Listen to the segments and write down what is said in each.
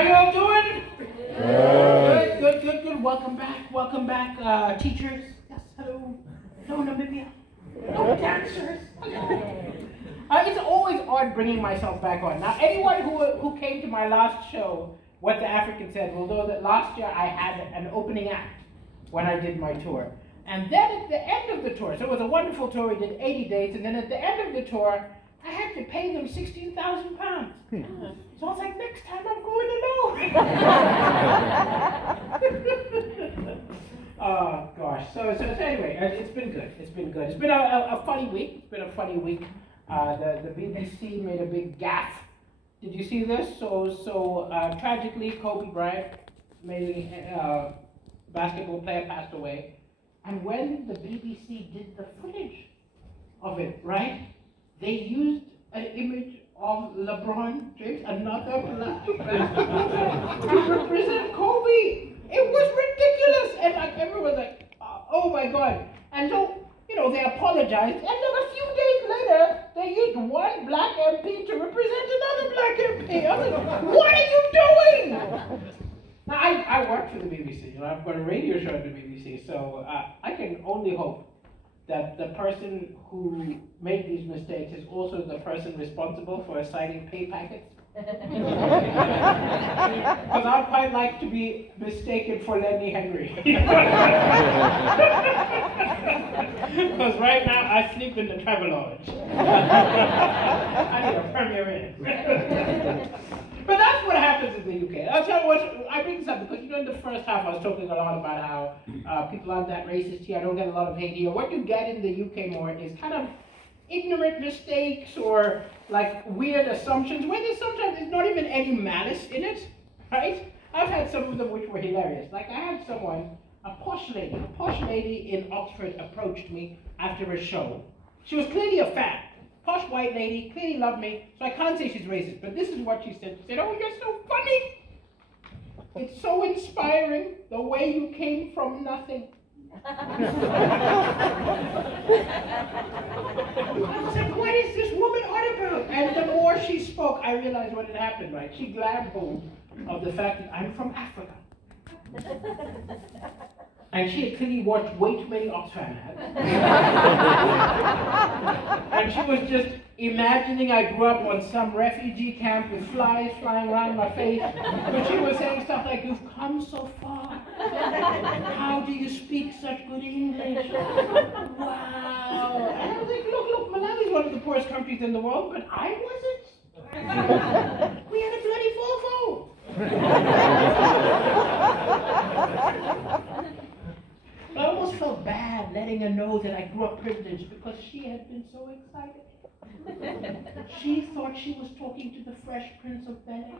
How you all doing? Good. Welcome back, teachers. Yes, hello. No, Namibia. No dancers. It's always odd bringing myself back on. Now, anyone who came to my last show, What the African Said, will know that last year I had an opening act when I did my tour. And then at the end of the tour, so it was a wonderful tour, we did 80 days, and then at the end of the tour, I had to pay them £16,000. So I was like, next time I'm going alone. Oh gosh. So anyway, it's been good. It's been good. It's been a funny week. It's been a funny week. The BBC made a big gaffe. Did you see this? So tragically, Kobe Bryant, amazing basketball player, passed away. And when the BBC did the footage of it, right, they used an image of LeBron James, another black basketball player, to represent Kobe. It was ridiculous, and like everyone was like, "Oh my God!" And so, they apologized, and then a few days later, they used one black MP to represent another black MP. I was like, "What are you doing?" Now, I work for the BBC. I've got a radio show at the BBC, so I can only hope that the person who made these mistakes is also the person responsible for assigning pay packets. Because I'd quite like to be mistaken for Lenny Henry. Because right now I sleep in the Travelodge. I need a Premier Inn. But that's what happens in the UK. I'll tell you what, I bring this up because in the first half I was talking a lot about how people aren't that racist here. I don't get a lot of hate here. What you get in the UK more is kind of ignorant mistakes or like weird assumptions where there's sometimes there's not even any malice in it, right? I've had some of them which were hilarious. Like I had someone, a posh lady in Oxford approached me after a show. She was clearly a fan. Posh white lady, clearly loved me, so I can't say she's racist, but this is what she said. She said, "Oh, you're so funny. It's so inspiring, the way you came from nothing." I was like, what is this woman on about? And the more she spoke, I realized what had happened, right? She grabbed hold of the fact that I'm from Africa. And she had clearly watched way too many Oxfam ads. And she was just imagining I grew up on some refugee camp with flies flying around my face. But she was saying stuff like, "You've come so far. How do you speak such good English? Wow." And I was like, look, Malawi is one of the poorest countries in the world, but I wasn't. We had a bloody Volvo. I almost felt bad letting her know that I grew up privileged because she had been so excited. She thought she was talking to the Fresh Prince of Bel-Air.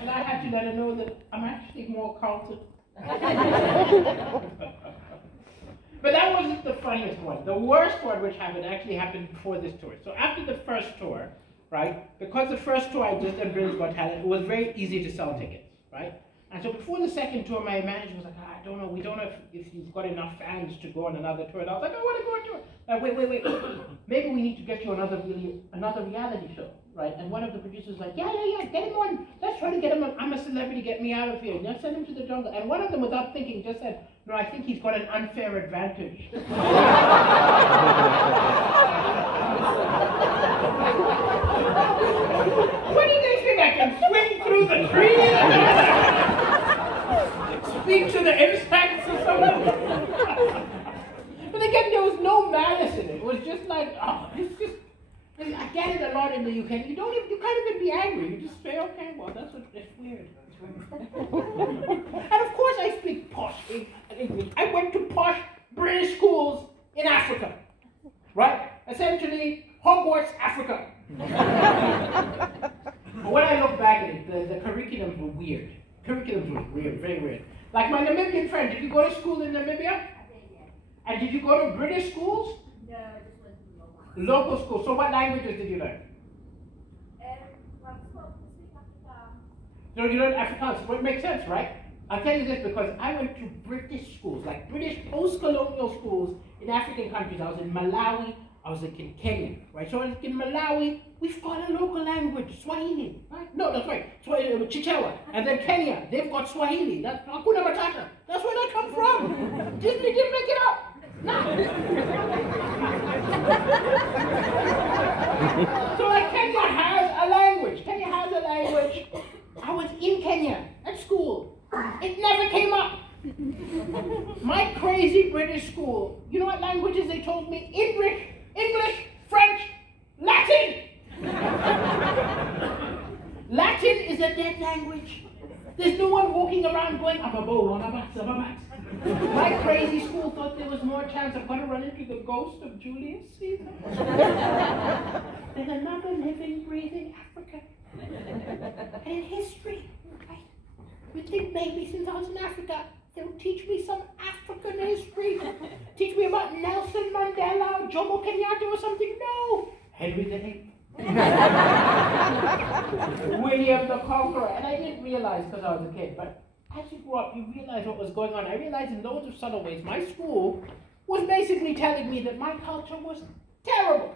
And I had to let her know that I'm actually more Carlton. But that wasn't the funniest one. The worst one which actually happened before this tour. So after the first tour, right, because the first tour I just did Britain's Got Talent, it was very easy to sell tickets, right? And so before the second tour, my manager was like, "I don't know, we don't know if you've got enough fans to go on another tour." And I was like, "I want to go on tour." Wait. Maybe we need to get you another reality show, right? And one of the producers was like, yeah, get him on. Let's try to get him on. I'm a celebrity, get me out of here. Let's send him to the jungle. And one of them, without thinking, just said, "No, I think he's got an unfair advantage." What do they think? I can swing through the trees? Speak to the insects or something? But again, there was no malice in it. It was just like, it's just, I get it a lot in the UK. You can't even be angry. You just say, okay, well, that's weird. And of course I speak posh English. I went to posh British schools in Africa, right? Essentially, Hogwarts, Africa. But when I look back at it, the curriculums were weird. Curriculums were weird, very weird. Like my Namibian friend, did you go to school in Namibia? I did, yeah. And did you go to British schools? No, I just went to local. Local schools. So what languages did you learn? So you learned Afrikaans. Well, it makes sense, right? I'll tell you this because I went to British schools, like British post-colonial schools in African countries. I was in Malawi, I was in Kenya, right? So in Malawi, we've got a local language, Swahili, right? No, that's right. Chichewa. And then Kenya, they've got Swahili. That's Hakuna Matata. That's where they come from. Disney didn't make it up. No. So like Kenya has a language. Kenya has a language. I was in Kenya at school. It never came up. My crazy British school, you know what languages they told me? English, French, Latin. Latin is a dead language. There's no one walking around going, my crazy school thought there was more chance of going to run into the ghost of Julius Caesar. There's another living, breathing Africa. And in history, right? You think maybe since I was in Africa, they'll teach me some African history. Teach me about Nelson Mandela or Jomo Kenyatta or something. No! Henry VIII. William the Conqueror. And I didn't realize because I was a kid, but as you grow up, you realize what was going on. I realized in loads of subtle ways, my school was basically telling me that my culture was terrible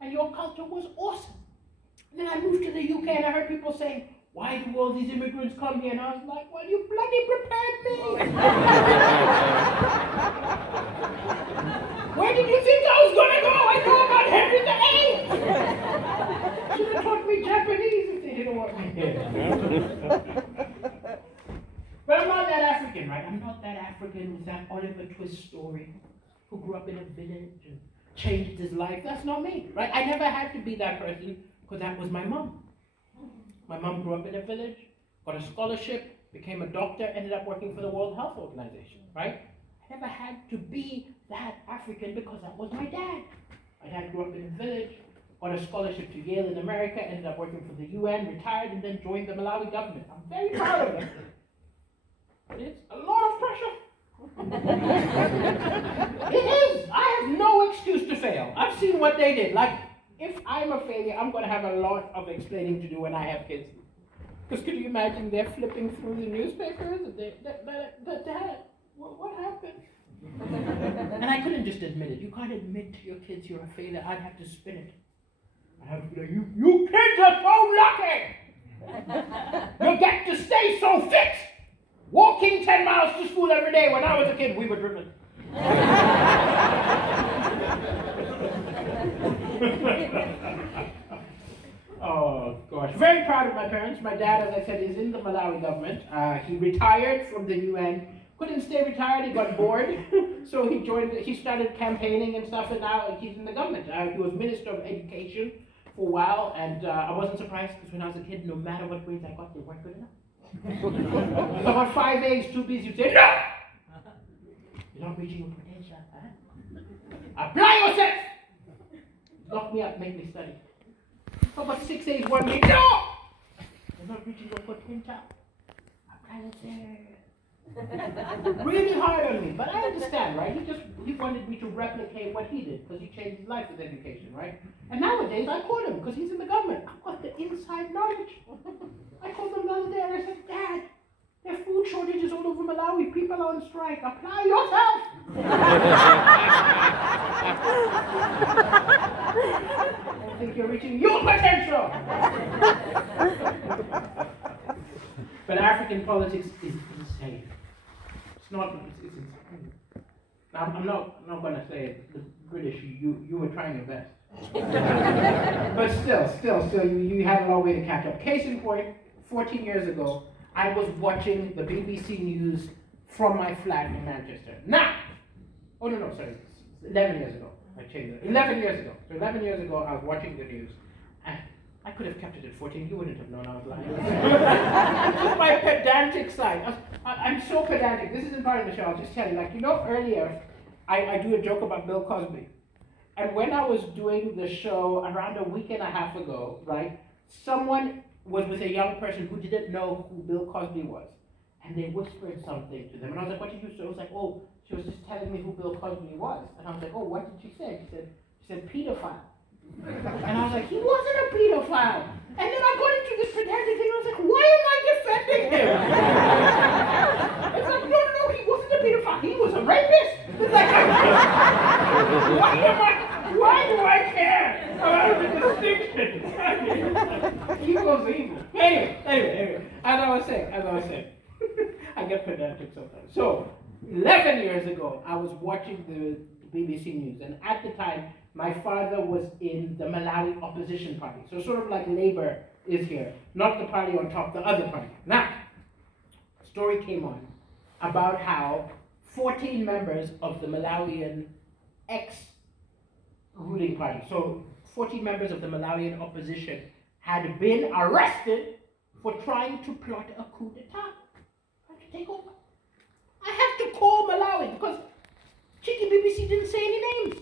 and your culture was awesome. And then I moved to the UK and I heard people saying, why do all these immigrants come here? And I was like, well, you bloody prepared me. Where did you think I was going to go? I know about Henry VIII. Should have taught me Japanese if they didn't want me here. But I'm not that African, right? I'm not that African with that Oliver Twist story who grew up in a village and changed his life. That's not me, right? I never had to be that person because that was my mom. My mom grew up in a village, got a scholarship, became a doctor, ended up working for the World Health Organization, right? I never had to be that African because that was my dad. My dad grew up in a village, got a scholarship to Yale in America, ended up working for the UN, retired, and then joined the Malawi government. I'm very proud of it. But it's a lot of pressure. It is. I have no excuse to fail. I've seen what they did. Like, if I'm a failure, I'm going to have a lot of explaining to do when I have kids. Because could you imagine they're flipping through the newspapers and Dad, what happened? And I couldn't just admit it. You can't admit to your kids you're a failure. I'd have to spin it. I'd have to be like, you kids are so lucky! You get to stay so fit! Walking 10 miles to school every day. When I was a kid, we were driven. Oh gosh, very proud of my parents. My dad, as I said, is in the Malawi government. He retired from the UN, couldn't stay retired, he got bored, so he started campaigning and stuff, and now he's in the government. He was Minister of Education for a while, and I wasn't surprised because when I was a kid, no matter what grades I got, they weren't good enough. So about 5 A's, 2 B's, you'd say, no! You're not reaching your potential, huh? Apply yourself! Lock me up, make me study. How about 6 A's, 1 B? No! You're not reaching your potential. Apply yourself. Really hard on me, but I understand, right? He wanted me to replicate what he did, because he changed his life with education, right? And nowadays, I call him, because he's in the government. I've got the inside knowledge. I called him the other day and I said, Dad, there are food shortages all over Malawi. People are on strike. Apply yourself. I think you're reaching your potential. But African politics is insane. It's insane. Now, I'm not going to say the British, you were trying your best. But still, you had a long way to catch up. Case in point, 14 years ago, I was watching the BBC News from my flat in Manchester. Now, 11 years ago. I changed it. 11 years ago. So 11 years ago, I was watching the news. And I could have kept it at 14. You wouldn't have known I was lying. Just my pedantic side. I'm so pedantic. This isn't part of the show. I'll just tell you. Like, earlier, I do a joke about Bill Cosby. And when I was doing the show around a week and a half ago, right, someone was with a young person who didn't know who Bill Cosby was. And they whispered something to them. And I was like, what did you say? I was like, oh, she was just telling me who Bill Cosby was. And I was like, oh, what did she say? She said pedophile. And I was like, he wasn't a pedophile. And then I got into this pedantic thing. I was like, why am I defending him? It's like, no, he wasn't a pedophile. He was a rapist. It's like, why do I care about the distinction? Evil's evil. Anyway, as I was saying, I get pedantic sometimes. So, 11 years ago, I was watching the BBC News, and at the time, my father was in the Malawi opposition party. So sort of like Labour is here, not the party on top, the other party. Now, a story came on about how 14 members of the Malawian ex-ruling party, so 14 members of the Malawian opposition had been arrested for trying to plot a coup d'etat, trying to take over. I have to call Malawi because cheeky BBC didn't say any names.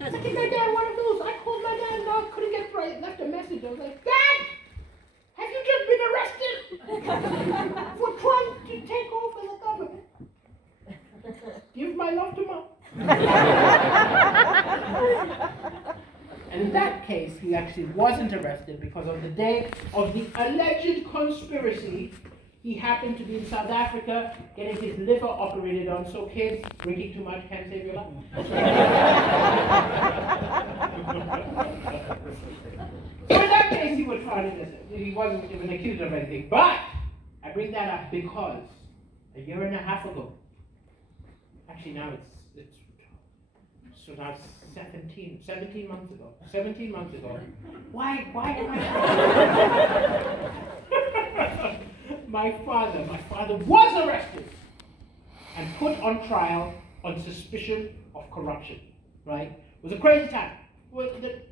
I think my dad one of those. I called my dad and I couldn't get right. Left a message. I was like, Dad, have you just been arrested for trying to take over the government? Give my love to Mom. And in that case, he actually wasn't arrested because on the day of the alleged conspiracy, he happened to be in South Africa getting his liver operated on. So kids, drinking too much can't save your life. So in that case, he was found innocent. He wasn't even accused of anything. But I bring that up because a year and a half ago, actually now it's so now it's 17 months ago. 17 months ago. Why am I? My father was arrested and put on trial on suspicion of corruption, right? It was a crazy time. Well, the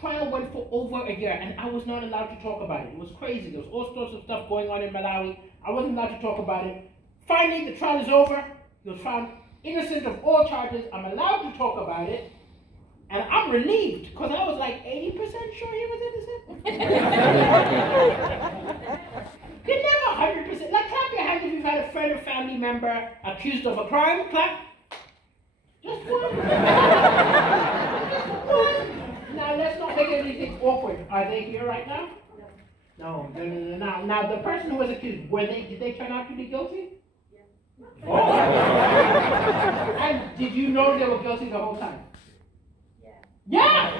trial went for over a year and I was not allowed to talk about it. It was crazy. There was all sorts of stuff going on in Malawi. I wasn't allowed to talk about it. Finally, the trial is over. He was found innocent of all charges. I'm allowed to talk about it. And I'm relieved because I was like 80% sure he was innocent. You're never 100%. Like, clap your hands if you've had a friend or family member accused of a crime. Clap. Just one. Just one. Now, let's not make anything awkward. Are they here right now? No. Now, the person who was accused, did they turn out to be guilty? Yeah. Oh. And did you know they were guilty the whole time? Yeah!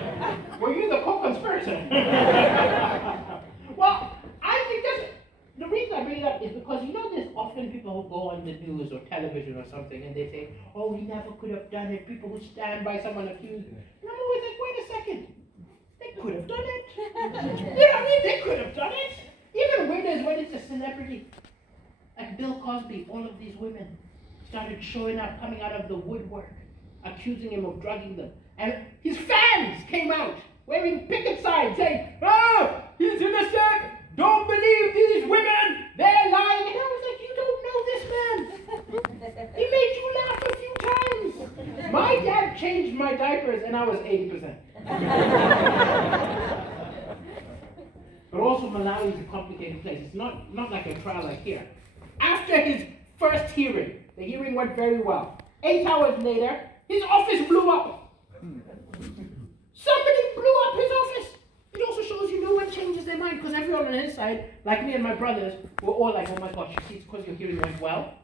Were you the co-conspirator? Well, I think the reason I bring it up is because you know there's often people who go on the news or television or something and they say, oh, he never could have done it, people who stand by someone accused. And I'm always like, wait a second, they could have done it. You know what I mean? They could have done it. Even when it's a celebrity, like Bill Cosby, all of these women started showing up, coming out of the woodwork, accusing him of drugging them. And his fans came out wearing picket signs saying, oh, he's innocent, don't believe these women, they're lying. And I was like, you don't know this man. He made you laugh a few times. My dad changed my diapers and I was 80%. But also Malawi is a complicated place. It's not like a trial like here. After his first hearing, the hearing went very well. 8 hours later, his office blew up. Somebody blew up his office. It also shows you no one changes their mind because everyone on his side, like me and my brothers, were all like, oh my gosh, you see, it's because your hearing went well.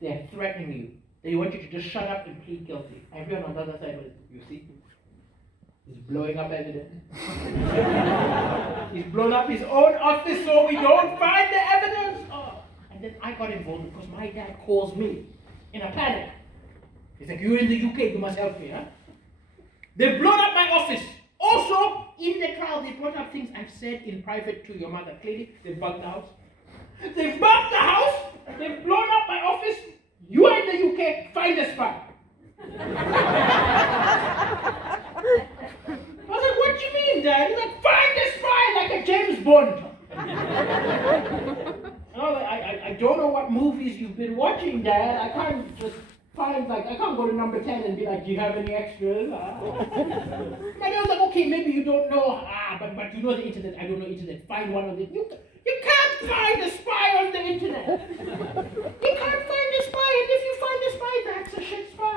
They're threatening you. They want you to just shut up and plead guilty. Everyone on the other side was, you see, he's blowing up evidence. He's blown up his own office so we don't find the evidence. Oh. And then I got involved because my dad calls me in a panic. He's like, you're in the UK, you must help me, huh? They've blown up my office. Also, in the trial, they brought up things I've said in private to your mother. Clearly, they've bugged the house. They've bugged the house. They've blown up my office. You are in the UK. Find the spy. I was like, what do you mean, Dad? He's like, find the spy like a James Bond. And I was like, I don't know what movies you've been watching, Dad. I can't just... I can't go to number 10 and be like, do you have any extras? My dad was like, okay, maybe you don't know, but you know the internet. I don't know internet. Find one of the, you can't find a spy on the internet. You can't find a spy, and if you find a spy, that's a shit spy.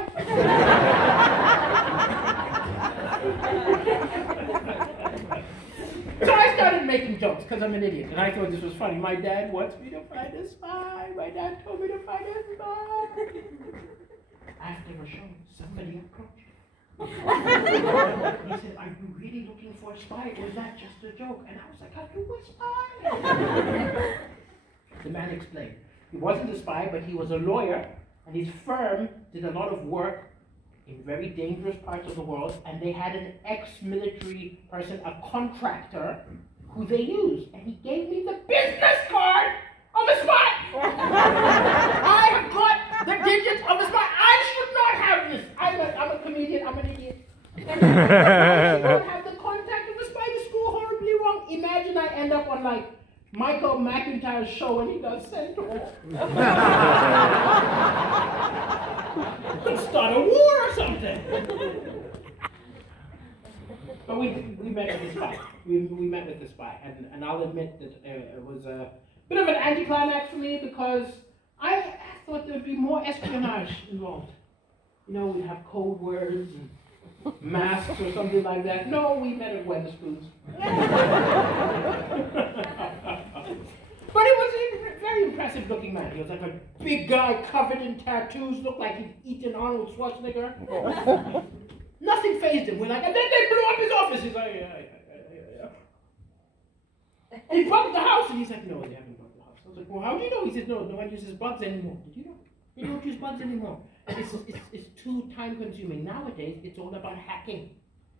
So I started making jokes because I'm an idiot, and I thought this was funny. My dad wants me to find a spy. My dad told me to find a spy. After a show, somebody approached. He said, are you really looking for a spy or is that just a joke? And I was like, are you a spy? The man explained. He wasn't a spy, but he was a lawyer, and his firm did a lot of work in very dangerous parts of the world, and they had an ex-military person, a contractor, who they used. And he gave me the business card of a spy. I have got the digits of a spy. I should not have this. I'm a comedian. I'm an idiot. I should not have the contact of a spy. This go horribly wrong. Imagine I end up on like Michael McIntyre's show and he does Centaur. Could start a war or something. But we met with the spy. We met with the spy, and I'll admit that it was a bit of an anticlimax for me because I thought there would be more espionage involved. You know, we'd have code words and masks or something like that. No, we met at Wetherspoons. But it was a very impressive looking man. He was like a big guy covered in tattoos, looked like he'd eaten Arnold Schwarzenegger. Nothing fazed him. We're like, and then they blew up his office. He's like, yeah. And he bugged the house, and he's like, no, they haven't bugged the house. I was like, well, how do you know? He said, no one uses bugs anymore. Did you know? They don't use bugs anymore. It's too time consuming. Nowadays, it's all about hacking.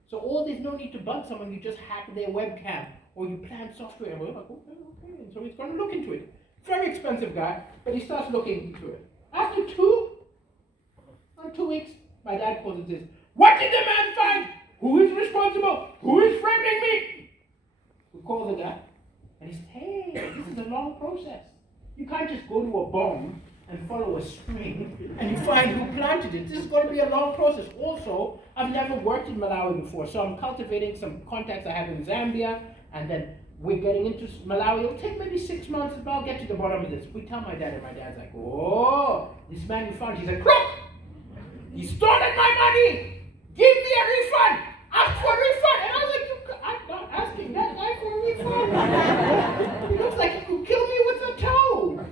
So there's no need to bug someone, you just hack their webcam, or you plant software. We're like, okay. And so he's going to look into it. Very expensive guy, but he starts looking into it. After 2 weeks, my dad calls and says, what did the man find? Who is responsible? Who is framing me? We call the guy, and he said, hey, this is a long process. You can't just go to a bomb and follow a string and you find who planted it. This is going to be a long process. Also, I've never worked in Malawi before, so I'm cultivating some contacts I have in Zambia, and then we're getting into Malawi. It'll take maybe 6 months, but I'll get to the bottom of this. We tell my dad, and my dad's like, oh, this man you found, he's a crook. He stole my money. Give me a refund. Ask for a refund. And I was like, I'm not asking that guy for a refund. He looks like he could kill me with a toe.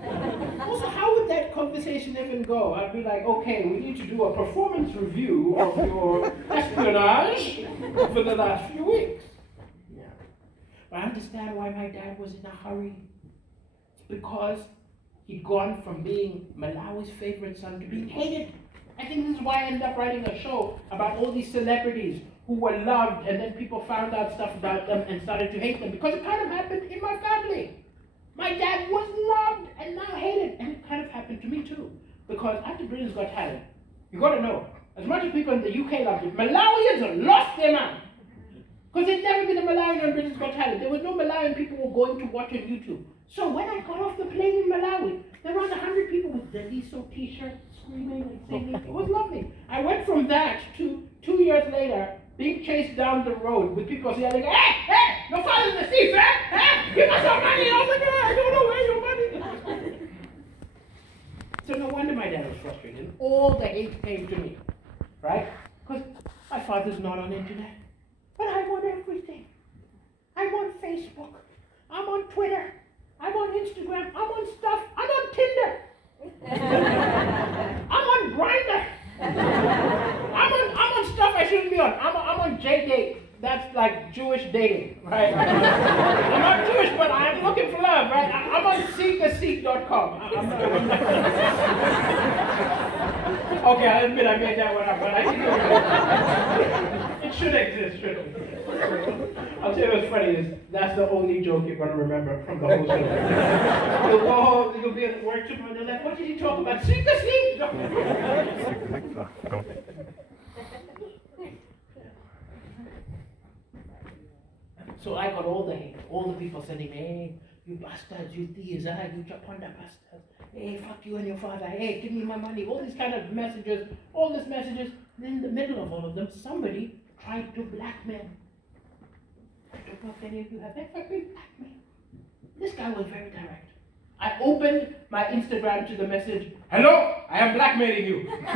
Also, how would that conversation even go? I'd be like, okay, we need to do a performance review of your espionage for the last few weeks. Yeah. But I understand why my dad was in a hurry. It's because he'd gone from being Malawi's favorite son to being hated. I think this is why I ended up writing a show about all these celebrities who were loved, and then people found out stuff about them and started to hate them, because it kind of happened in my family. My dad was loved and now hated, and it kind of happened to me too. Because after Britain's Got Talent, you got to know, as much as people in the UK loved it, Malawians lost their mind. Because there'd never been a Malawian on Britain's Got Talent. There was no Malawian people who were going to watch on YouTube. So when I got off the plane in Malawi, there were around 100 people with Daliso t-shirts, screaming and singing. It was lovely. I went from that to 2 years later, being chased down the road with people yelling, hey, your father's a thief, eh? Give us our money. I was like, I don't know where your money is. So no wonder my dad was frustrated. And all the hate came to me, right? Because my father's not on the internet. But I want everything. I'm on Facebook. I'm on Twitter. I'm on Instagram. I'm on stuff. I'm on Tinder. I'm on Grindr. I'm on stuff I shouldn't be on. I'm on J-Date. That's like Jewish dating, right? I'm not Jewish, but I'm looking for love, right? I'm on seekaseek.com. Okay, I admit I made that one up, but I think it should exist, shouldn't it? I'll tell you what's funny is that's the only joke you're going to remember from the whole show. You'll be at work tomorrow and they're like, what did he talk about? Seek a sleep! So I got all the hate, all the people sending me, hey, you bastards, you thieves, you Japanda bastards, hey, fuck you and your father, hey, give me my money, all these kind of messages, all these messages. And in the middle of all of them, somebody tried to blackmail. I don't know if any of you have ever been blackmailed. This guy was very direct. I opened my Instagram to the message, hello, I am blackmailing you. Put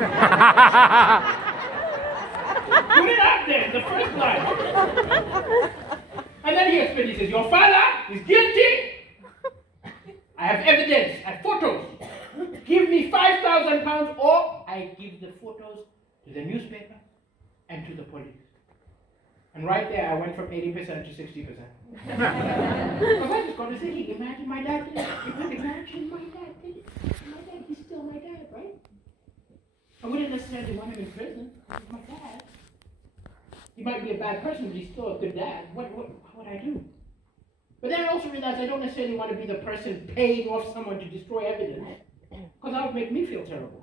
it out there, the first line. And then he explains, he says, your father is guilty. I have evidence, I have photos. Give me £5,000 or I give the photos to the newspaper and to the police. And right there, I went from 80% to 60%. My wife is going to say, imagine my dad did it. Imagine my dad did it. My dad, he's still my dad, right? I wouldn't necessarily want him in prison. He's my dad. He might be a bad person, but he's still a good dad. What would I do? But then I also realized I don't necessarily want to be the person paying off someone to destroy evidence, because that would make me feel terrible.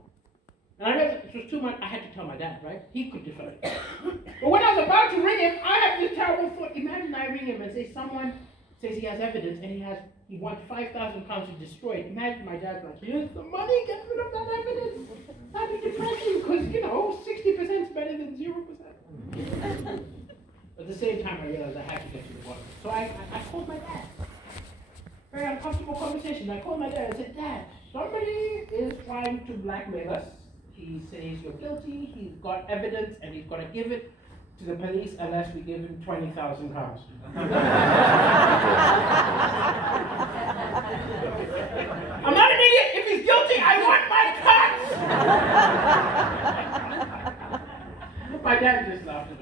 And I realized it was too much. I had to tell my dad, right? He could decide. But when I was about to ring him, I had this terrible thought. Imagine I ring him and say someone says he has evidence and he wants 5,000 pounds to destroy it. Imagine my dad's like, here's the money, get rid of that evidence. That'd be depressing because, 60% is better than 0%. At the same time, I realized I had to get to the bottom. So I called my dad. Very uncomfortable conversation. I called my dad and said, Dad, somebody is trying to blackmail us. He says you're guilty, he's got evidence, and he's going to give it to the police unless we give him 20,000 pounds. I'm not an idiot. If he's guilty, I want my cuts. My dad just laughed it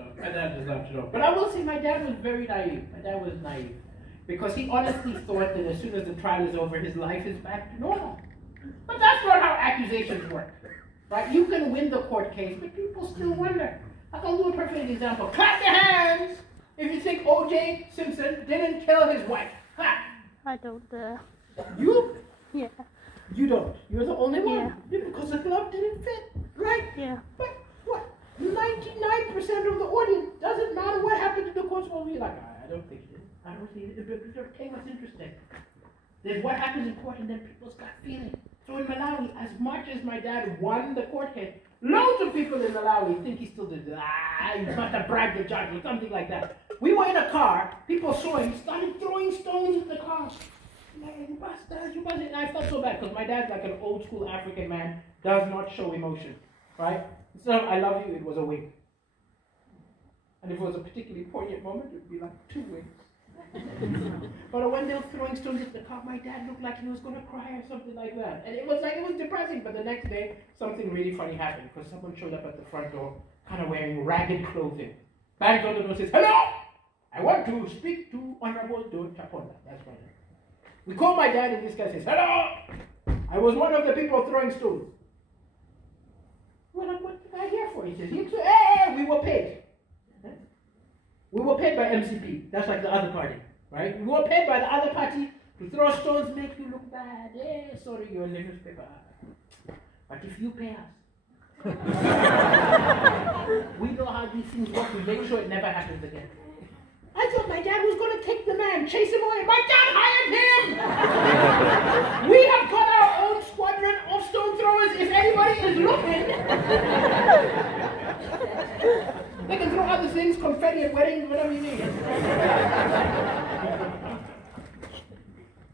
off. But I will say my dad was very naive. Because he honestly thought that as soon as the trial is over, his life is back to normal. But that's not how accusations work. Right? You can win the court case, but people still wonder. I'll do a perfect example. Clap your hands if you think O.J. Simpson didn't kill his wife. Clap. I don't. You? Yeah. You don't. You're the only one. Yeah. Because the glove didn't fit, right? Yeah. But what? 99% of the audience, doesn't matter what happened to the courts, will be like, I don't think it is. I don't think it is. Okay, what's interesting? There's what happens in court and then people's gut feeling. So in Malawi, as much as my dad won the court case, loads of people in Malawi think he still did it. He must have bribed the judge or something like that. We were in a car, people saw him, started throwing stones at the car. You bastard, you bastard. And I felt so bad because my dad's like an old school African man, does not show emotion, right? Instead of I love you, it was a wink. And if it was a particularly poignant moment, it would be like 2 winks. But when they were throwing stones at the car, my dad looked like he was going to cry or something like that. And it was depressing, but the next day, something really funny happened because someone showed up at the front door, kind of wearing ragged clothing. Bangs on the door, says, hello! I want to speak to Honorable Joe Chaponda. That's my name. We call my dad and this guy says, hello! I was one of the people throwing stones. We're like, what's the guy here for? He says, hey, we were paid. We were paid by MCP. That's like the other party, right? We were paid by the other party to throw stones, make you look bad. Hey, sorry, you're in the newspaper. But if you pay us, we know how these things work. We make sure it never happens again. I thought my dad was going to kick the man, chase him away. My dad hired him! We have got our own squadron of stone throwers. If anybody is looking, they can throw other things, confetti at weddings, whatever you need.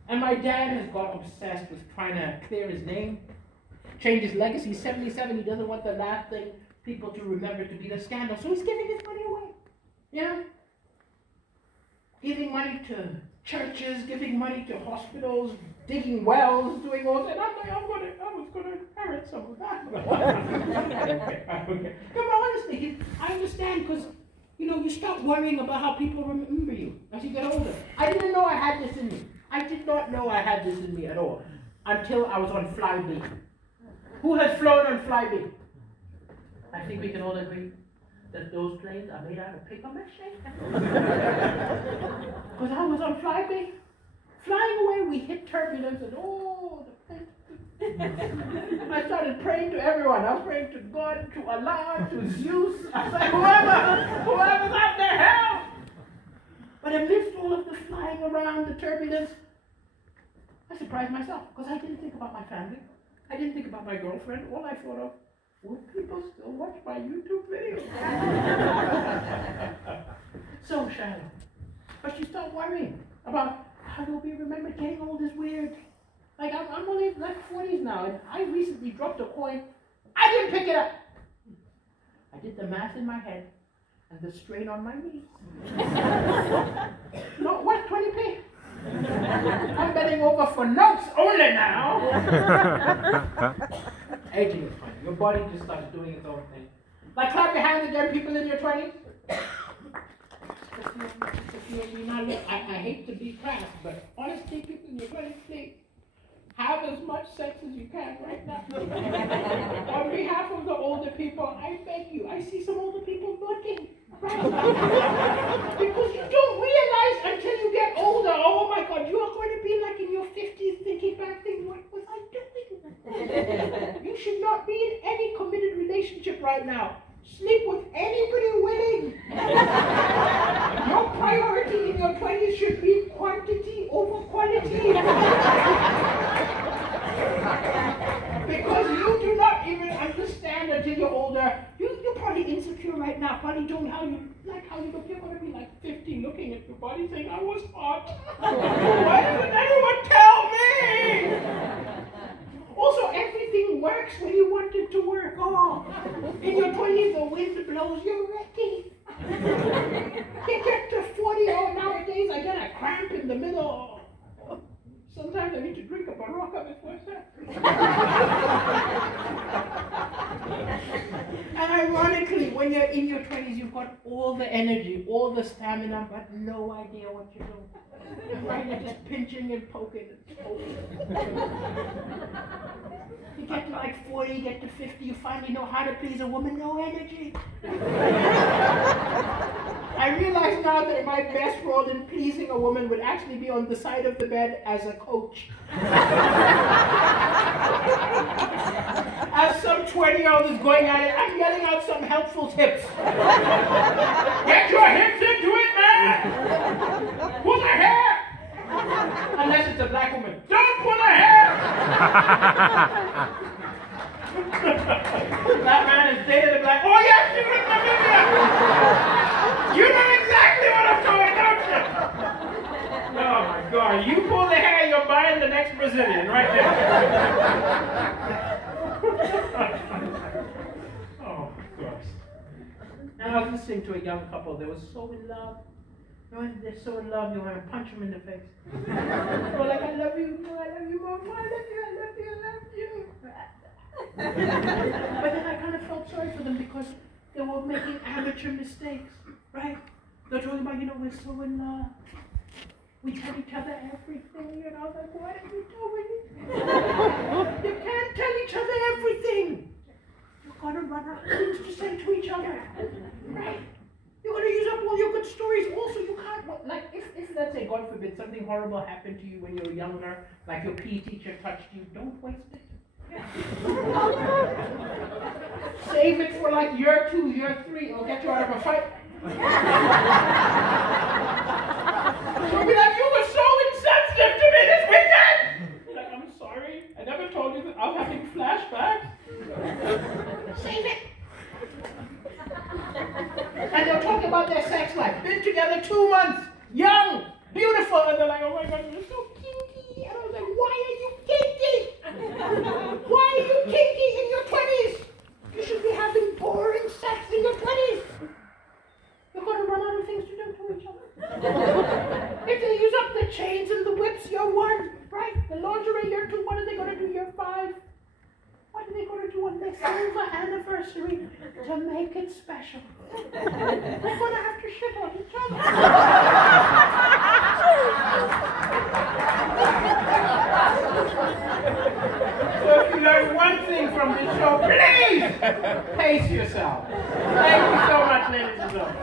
And my dad has got obsessed with trying to clear his name, change his legacy. He's 77, he doesn't want the last thing people to remember to be the scandal, so he's giving his money away. Yeah? Giving money to churches, giving money to hospitals, digging wells, doing all that. And I'm like, I was going to inherit some of that. Okay. No, but honestly, I understand because, you start worrying about how people remember you as you get older. I didn't know I had this in me. I did not know I had this in me at all until I was on Flybe. Who has flown on Flybe? I think we can all agree that those planes are made out of paper mache. Because I was on Flybe. Flying away, we hit turbulence and the plane. I started praying to everyone. I was praying to God, to Allah, to Zeus. I was like, whoever's out there, help! But amidst all of the flying around, the turbulence, I surprised myself because I didn't think about my family. I didn't think about my girlfriend. All I thought of, will people still watch my YouTube videos? So shallow. But you start worrying about how you'll be remembered. Getting old is weird. Like, I'm only like 40s now, and I recently dropped a coin. I didn't pick it up. I did the math in my head and the strain on my knees. No, what? 20p? I'm betting over for notes only now. Aging is funny. Your body just starts doing its own thing. Like clap your hands again, people in your 20s. I hate to be crass, but honestly, people in your 20s, please have as much sex as you can right now. On behalf of the older people, I beg you. I see some older people looking. Right? Because you don't realize until you get older, oh my God, you are going to be like in your 50s thinking back, thinking, what was I doing? You should not be in any committed relationship right now. Sleep with anybody willing. Your priority in your 20s should be quantity over quality. Because you do not even understand until you're older. You're probably insecure right now. Probably don't like how you look. You're going to be like 50 looking at your body saying, I was hot. Why didn't anyone tell me? Also, everything works when you want it to work. Oh, in your 20s, the wind blows, you're ready. You get to 40, oh, nowadays I get a cramp in the middle. Sometimes I need to drink a Barocca before sex. And ironically, when you're in your 20s, you've got all the energy, all the stamina, but no idea what you're doing. Right? You're just pinching and poking and poking. You get to like 40, you get to 50, you finally know how to please a woman, no energy. I realize now that my best role in pleasing a woman would actually be on the side of the bed as a coach. As some 20-year-old is going at it, I'm yelling out some helpful tips. Get your hips into it, man! Pull her hair! Unless it's a black woman. Don't pull her hair! That man is dated a black. Oh yes, you with Namibia! You know exactly what I'm doing, don't you? Oh my God! You pull the hair, you're buying the next Brazilian right there. Oh gosh! And I was listening to a young couple. They were so in love. They're so in love, you want to punch them in the face. They're like, I love you, I love you, Mom, I love you, I love you, I love you. But then I kind of felt sorry for them because they were making amateur mistakes, right? They're talking about, we're so in love. We tell each other everything, and I was like, what are you doing? You can't tell each other everything. You're going to run out of things to say to each other, right? You're going to use up all your good stories. Also, you can't, like, if let's say, God forbid, something horrible happened to you when you were younger, like your PE teacher touched you, don't waste it. Save it for like year 2, year 3. It'll get you out of a fight. You'll be like, you were so insensitive to me this weekend. Like, I'm sorry. I never told you that I was having flashbacks. Save it. And they'll talk about their sex life. Been together 2 months, young, beautiful, and they're like, oh my God, you're so kinky. And I was like, why are you kinky? Why are you kinky in your 20s? You should be having boring sex in your 20s. You're going to run out of things to do to each other. If they use up the chains and the whips, you're 1, right? The lingerie, year 2, what are they going to do year 5? What are they going to do on their silver anniversary to make it special? They're going to have to shit on each other. So if you learn one thing from this show, please pace yourself. Thank you so much, ladies and gentlemen.